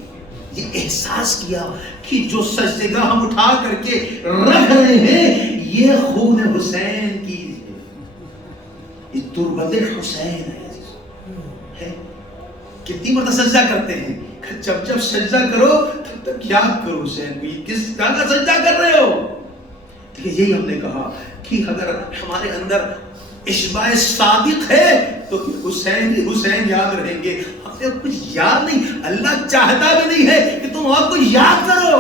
یہ احساس کیا کہ جو سجدے گاہ ہم اٹھا کر کے رکھ رہے ہیں یہ خون حسین کی, یہ تربت حسین ہے. کتنی مرتبہ سجدہ کرتے ہیں, جب سجدہ کرو تب تک یاد کرو حسین کو. یہ کس طرح کا سجدہ کر رہے ہو؟ یہی ہم نے کہا کہ اگر ہمارے اندر اشباع صادق ہے تو حسین یاد رہیں گے. ہمیں کچھ یاد نہیں, اللہ چاہتا بھی نہیں ہے کہ تم اور کچھ یاد کرو.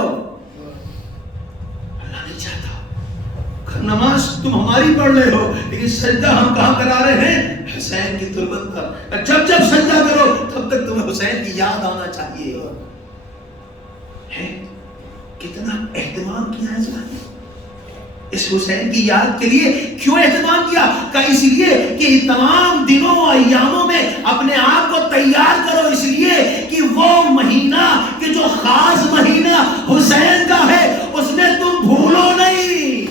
اللہ نہیں چاہتا. نماز تم ہماری پڑھ رہے ہو لیکن سجدہ ہم کہاں کرا رہے ہیں؟ حسین کی تربت پر. جب سجدہ کرو تب تک تمہیں حسین کی یاد آنا چاہیے. کتنا اہتمام کیا ہے اس حسین کی یاد کے لیے. کیوں اہتمام کیا؟ کہ اس لیے کہ تمام دنوں و ایاموں میں اپنے آپ کو تیار کرو, اس لیے کہ وہ مہینہ کہ جو خاص مہینہ حسین کا ہے اس میں تم بھولو نہیں,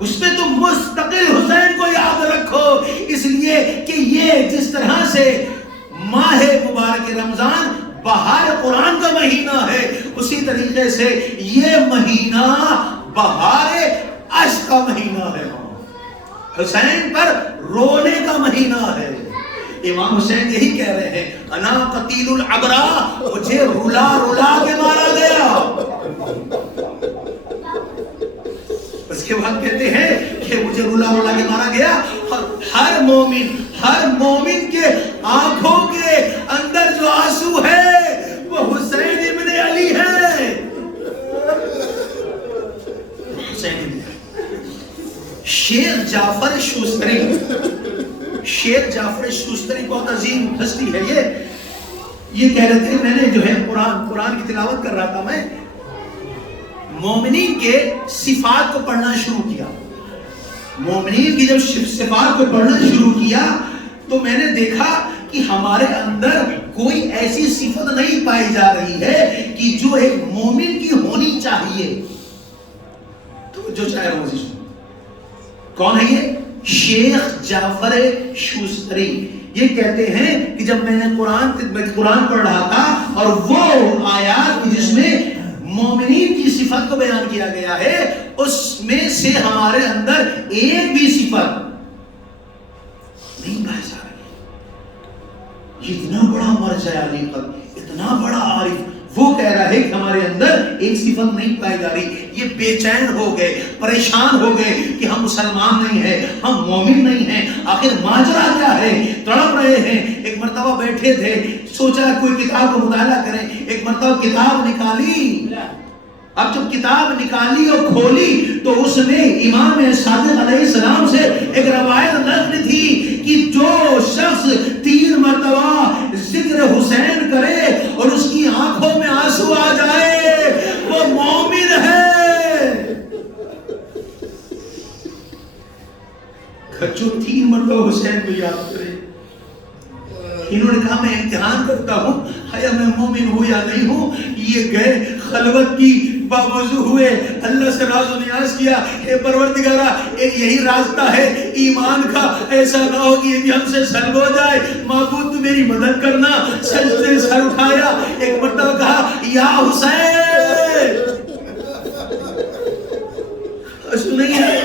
اس میں تم مستقل حسین کو یاد رکھو. اس لیے کہ یہ جس طرح سے ماہ مبارک رمضان بہار قرآن کا مہینہ ہے, اسی طریقے سے یہ مہینہ بہار عشق کا مہینہ ہے, حسین پر رونے کا مہینہ ہے. امام حسین یہی کہہ رہے ہیں انا قتیل العبرا, مجھے رلا کے مارا گیا. اس کے بعد کہتے ہیں کہ مجھے رلا کے مارا گیا. اور ہر مومن کے آنکھوں کے اندر جو آنسو ہے وہ حسین ابن علی ہے. شیخ جعفر شوستری بہت عظیم ہستی ہے. یہ کہہ رہے تھے, میں نے جو ہے قرآن کی تلاوت کر رہا تھا, میں مومنین کے صفات کو پڑھنا شروع کیا. مومنین کی جب صفات کو پڑھنا شروع کیا تو میں نے دیکھا کہ ہمارے اندر کوئی ایسی صفت نہیں پائی جا رہی ہے کہ جو ایک مومن کی ہونی چاہیے. تو جو چاہے وہ کون ہے یہ؟ شیخ جعفر شوستری. یہ کہتے ہیں کہ جب میں نے قرآن پڑھ رہا تھا اور وہ آیات جس میں مومنین کی صفت کو بیان کیا گیا ہے اس میں سے ہمارے اندر ایک بھی صفت نہیں پائے جا رہے. یہ اتنا بڑا مرجع علی قدر، اتنا بڑا عارف، وہ کہہ رہا ہے کہ ہمارے اندر ایک صفت نہیں پائی جا رہی. یہ بے چین ہو گئے، پریشان ہو گئے کہ ہم مسلمان نہیں ہیں، ہم مومن نہیں ہیں، آخر ماجرا کیا ہے، تڑپ رہے ہیں. ایک مرتبہ بیٹھے تھے، سوچا کوئی کتاب کو مطالعہ کریں. ایک مرتبہ کتاب نکالی. اب جب کتاب نکالی اور کھولی تو اس میں امام صادق علیہ السلام سے ایک روایت نقل تھی کہ جو شخص 3 مرتبہ ذکر حسین کرے اور اس کی آنکھوں میں آنسو آ جائے وہ مومن ہے. جو 3 مرتبہ حسین کو یاد کرے. انہوں نے کہا میں امتحان کرتا ہوں آیا میں مومن ہوں یا نہیں ہوں. یہ گئے خلوت کی، باوضو ہوئے، اللہ سے راز و نیاز کیا، اے پروردگارہ یہی راستہ ہے ایمان کا، ایسا نہ ہو کہ یہ بھی ہم سے سلب ہو جائے، معبود تو میری مدد کرنا. سجدے سر اٹھایا، ایک مرتبہ کہا یا حسین. نہیں ہے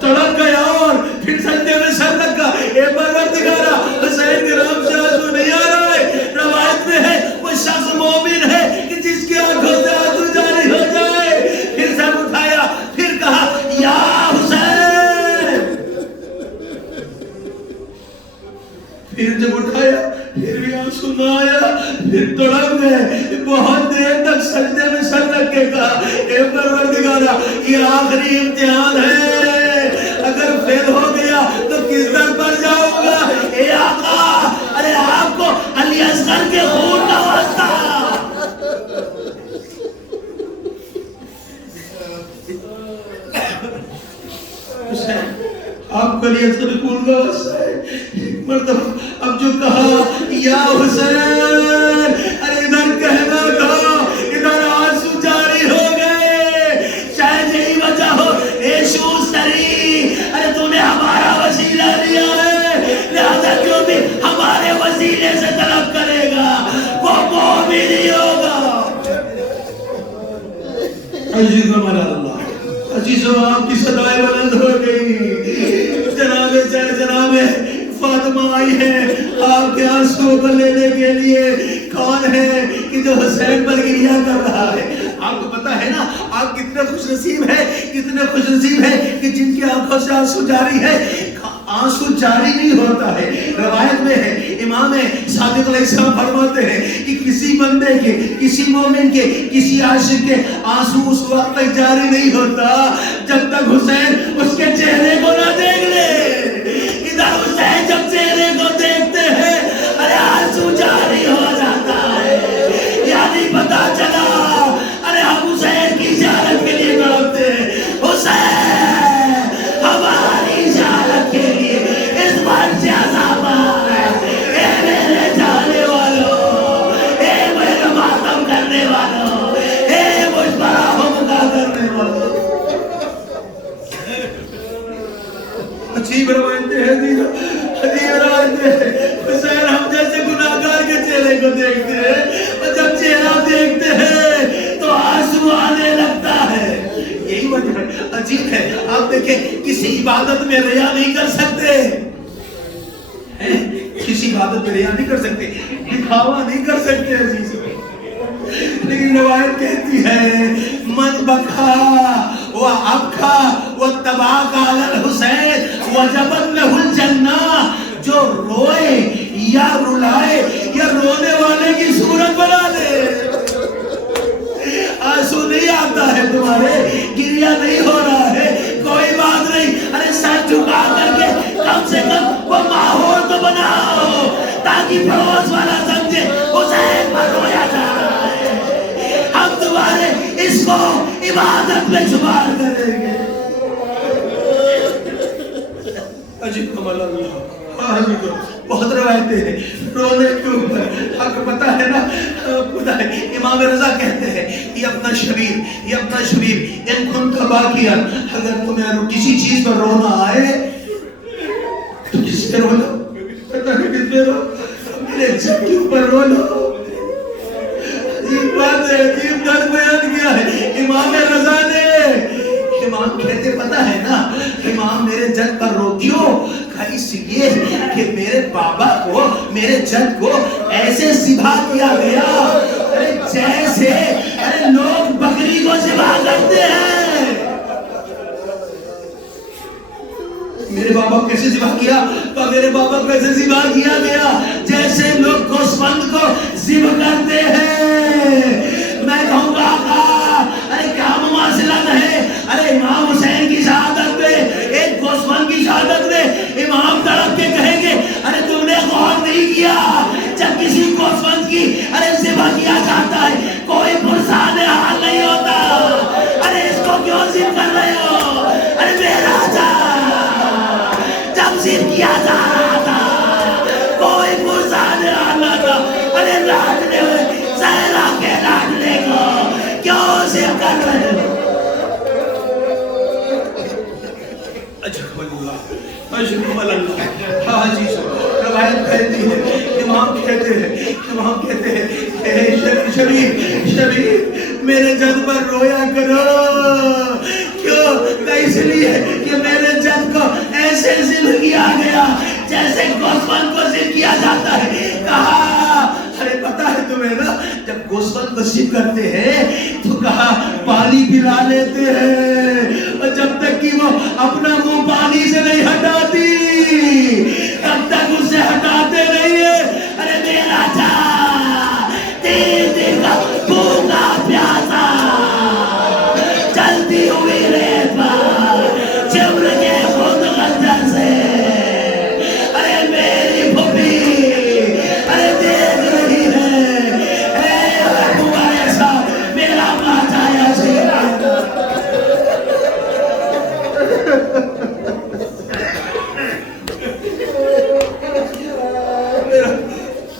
تڑپ گیا اور پھر سجدے میں سر رکھا. اے پروردگارہ حسین کے نام سے آنسو نہیں آ رہا ہے. روایت میں ہے وہ شخص مومن ہے کہ جس کی آنکھوں سے آنسو جاری ہو جائے. پھر سر اٹھایا، پھر کہا یا حسین. پھر جب اٹھایا پھر بھی آنسو نہ آیا. پھر تڑپ گئے، بہت دیر تک سجدے میں سر رکھ کے کہا اے پروردگارہ یہ آخری امتحان ہے، اگر فیل ہو گیا تو کس در پر جاؤں گا. اے آقا ارے آپ کو علی اصغر کے خون کا واسطہ. آپ کو علی اصغر کے خون کا واسطہ ہے. مطلب اب جو کہا یا حسین، ارے ادھر کہنا تھا، ادھر آنسو جاری ہو گئے. شاید یہی وجہ ہو اے شوستری، ارے تو نے ہمارا وسیلہ دیا ہے، لہذا جو بھی ہمارے وسیلے سے طلب کرے گا وہ مومن ہی ہوگا. عزیزو من اللہ، عزیزو آپ کی صدائے بلند ہو گئی. جناب فاطمہ آئی ہے آپ کے آنسو کو لینے کے لیے. کون ہے کہ جو حسین پر گریہ کر رہا ہے؟ آپ کو پتا ہے نا آپ کتنے خوش نصیب ہے، کتنے خوش نصیب ہے کہ جن کی آنکھوں سے آنسو جاری ہے. آنسو جاری نہیں ہوتا ہے. روایت میں ہے امام صادق علیہ السلام فرماتے ہیں کہ کسی بندے کے، کسی مومن کے، کسی عاشق کے آنسو اس وقت تک جاری نہیں ہوتا جب تک حسین اس کے چہرے کو نہ دیکھ لے. ادھر حسین جب چہرے کو دیکھتے ہیں ارے آنسو جاری ہو جاتا ہے. یعنی پتا چلا ارے ہم حسین کی زیارت کے لیے تڑپتے ہیں. حسین ہماری زیارت کے لیے اس بار سے عذاب ہے. اے میرے جانے والوں، اے میرے ماتم کرنے والوں، اے مجھ پر آہو بکا کرنے والوں. عجیب روایتیں ہیں جی، عجیب روایتیں ہیں. حسین ہم جیسے گناہگار کے چہرے کو دیکھتے ہیں اور جب چہرہ دیکھتے ہیں تو آنسو آنے لگتا ہے. یہی وجہ ہے. عجیب ہے. آپ دیکھیں کسی عبادت میں ریا نہیں کر سکتے، کسی عبادت میں ریا نہیں کر سکتے، دکھاوا نہیں کر سکتے عزیز. لیکن روایت کہتی ہے من بکا و ابکا و تباک علی الحسین وجبت لہ الجنہ. جو روئے یا رلائے یا رونے والے کی صورت بنا دے. آنسو نہیں آتا ہے تمہارے، گریہ نہیں ہو رہا ہے، کوئی بات نہیں. ارے سر جھکا کر کے کم سے کم وہ ماحول تو بناؤ تاکہ پڑوس والا سمجھے حسین پر رویا جا رہا ہے. ہم تمہارے اس کو عبادت میں شمار کریں گے. عجیب کمال اللہ. بہت روایتیں ہیں رونے کے اوپر. آپ کو پتا ہے نا خدا ہے امام رضا کہتے ہیں یہ اپنا شبیر ان کن تبا کیا. اگر تمہیں کسی چیز پر رونا آئے تو کس سے رونا؟ پتا نہیں کس سے رو؟ میرے جب کے اوپر رونا. عجیب بات ہے، عجیب درد بیان کیا ہے امام رضا نے. امام کہتے پتا ہے نا امام میرے جد پر رو. کیوں؟ اس لیے کہ میرے بابا کو میرے جد کو ایسے ذبح کیا گیا جیسے لوگ بکری کو ذبح کرتے ہیں. میرے بابا کو کیسے ذبح کیا؟ تو میرے بابا کو ایسے ذبح کیا گیا جیسے لوگ گوسفند کو ذبح کرتے ہیں. میں کہوں گا کیا مماثلت ہے؟ امام حسین کی شہادت میں ایک گوسفند کی شہادت میں امام تڑپ کے کہیں گے تم نے غور نہیں کیا جب کسی گوسفند کی ذبح کیا جاتا ہے کوئی پرسان حال نہیں ہوتا. اس کو کیوں ذبح کر رہے ہو؟ میرا جب ذبح کیا جا رہا تھا کوئی پرسان حال نہ تھا. لاڈنے ہوئے زہرا کے لاڈنے کو کیوں ذبح کر رہے ہو؟ روایت کہتی ہے امام کہتے ہیں شبیر میرے جد پر رویا کرو. کیوں؟ اس لیے کہ میرے جد کو ایسے ذبح کیا گیا جیسے گوسفند کو ذبح کیا جاتا ہے. کہا پتا ہے تمہیں نا جب گوسفند کو ذبح کرتے ہیں تو کہا پانی پلا لیتے ہیں اور جب تک کہ وہ اپنا منہ پانی سے نہیں ہٹاتی تب تک اسے ہٹاتے نہیں ہے. میرا تین دن کا بھوکا پیاسا چلتی ہوئی ریت پر چمر کے خود خنجر سے میری پھوپھی دیکھ رہی ہے تمہارے ساتھ میرا پاچایا سے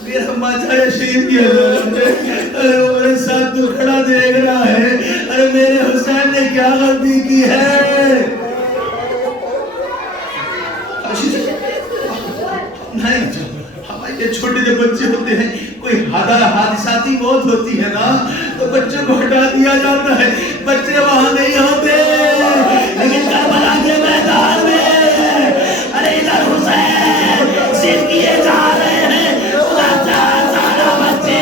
میرا ماچایا شہید کیا وہ میرے ساتھ تو کھڑا دیکھ رہا ہے. میرے حسین نے کیا غلطی کی ہے؟ نہیں ہمارے چھوٹے جو بچے ہوتے ہیں کوئی حادثاتی موت ہوتی ہے نا تو بچوں کو ہٹا دیا جاتا ہے. بچے وہاں نہیں ہوتے لیکن کربلا کے میدان میں ادھر حسین ذبح کیے جا رہے ہیں. سارا بچے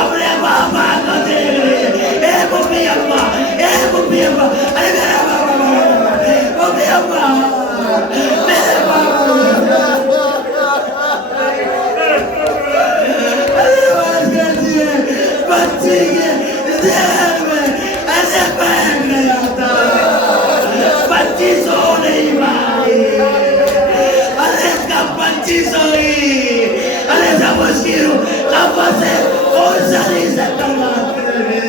اپنے بابا کو دیکھ رہے ہیں. اے ممی ابا میرا بابا ممی ابا میرے بابا بچے کے ذہن میں ایسے بیٹھ گیا تھا. بچی سو نہیں پائی. اس کا بچی سوئی جب اس کی روح قبر سے اور سری سے تلوار کرے.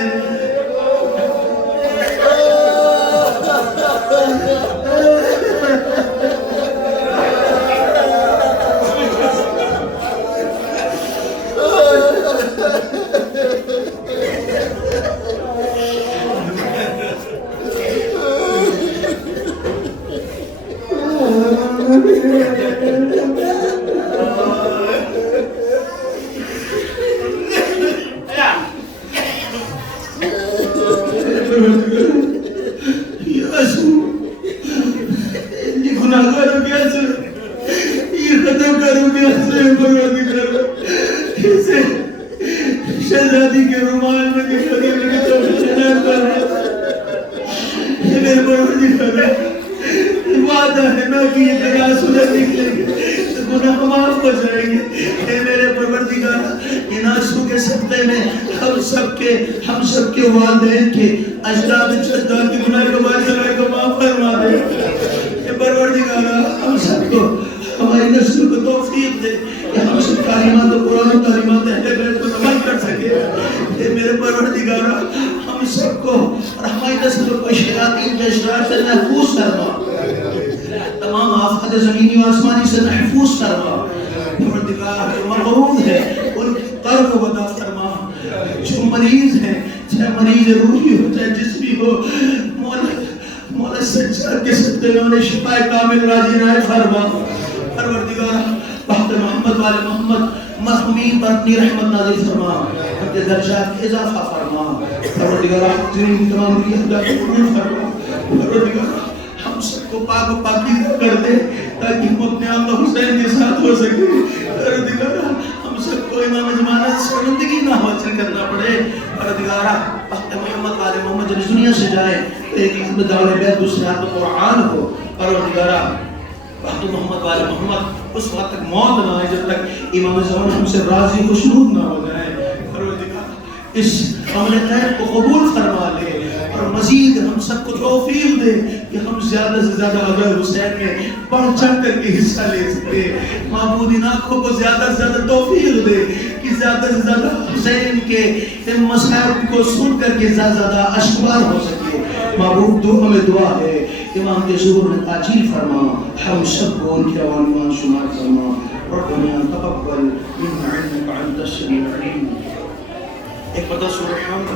شہزادی کے رومال میں وعدہ ہے نا کہ یہ دریا سورج نکلے گے تو گناہ معاف ہو جائیں گے. اے میرے پروردگار ان آنسو کے صدقے میں ہم سب کے والدین کے اجداد جداد کے گناہ کو معاف فرما دے. اے پروردگار ہم سب کو ہماری نسل کو توفیق دے کہ ہم سب تعلیمات قرآن و تعلیمات اہل بیت کو عمل کر سکے. اے میرے پروردگار ہم سب کو اور ہماری نسل کو شیاطین کے اشرار سے محفوظ فرما. تمام آفات زمینی و آسمانی سے محفوظ فرما. پروردگار جو مرغوب ہے ان کی قرب و ودا فرما. جو مریض ہیں چاہے مریض روحی ہو چاہے جسمی ہو مولا سجاد کے صدقے میں انہیں شفا کامل راضی نائب فرما. پروردگار بحق محمد والے محمد مرحومین پر اپنی رحمت نازل فرما. اپنے درجات اضافہ فرما. پروردگار جنہیں تمام دنیا کو قبول فرما. پروردگار ہم سب کو پاک و پاکیزہ کر دے. تاکہ ہم اپنے آقا حسین کے ساتھ ہو سکے. پروردگارہ ہم سب کو امام زمانہ سے شرمندگی نہ حاصل کرنا پڑے. پروردگارہ وقت محمد والے محمد جب اس دنیا سے جائے ایک میں دعوے بیت دوسرے ہاتھ میں قرآن ہو. پروردگارہ وقت محمد والے محمد اس وقت تک موت نہ آئے جب تک امام زمان ہم سے راضی خوشنود نہ ہو جائے. پروردگار اس عمل خیر کو قبول فرما لے اور مزید ہم سب کو توفیق دے کہ ہم زیادہ سے زیادہ غزوہ حسین میں بڑھ چڑھ کر کے حصہ لے سکے. معبود ان آنکھوں کو زیادہ سے زیادہ توفیق دے کہ زیادہ سے زیادہ حسین کے ان مسائل کو سن کر کے زیادہ زیادہ اشکبار ہو سکے. معبود ہمیں دعا ہے امام کے ظہور میں تاجیل فرما, ہم سب کو ان کے عنوان شمار فرما. ربنا تقبل منا انك انت السميع العليم. ایک مدد سورہ حمد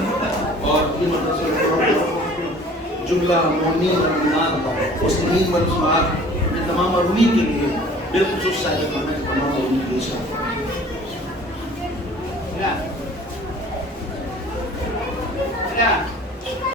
اور یہ مدد سورہ حمد جملہ مومنین اور مومنات مسلمین و مسلمات میں تمام مرحومین کے لیے بالخصوص صاحب خانہ کے تمام مرحومین کے ساتھ. Yeah.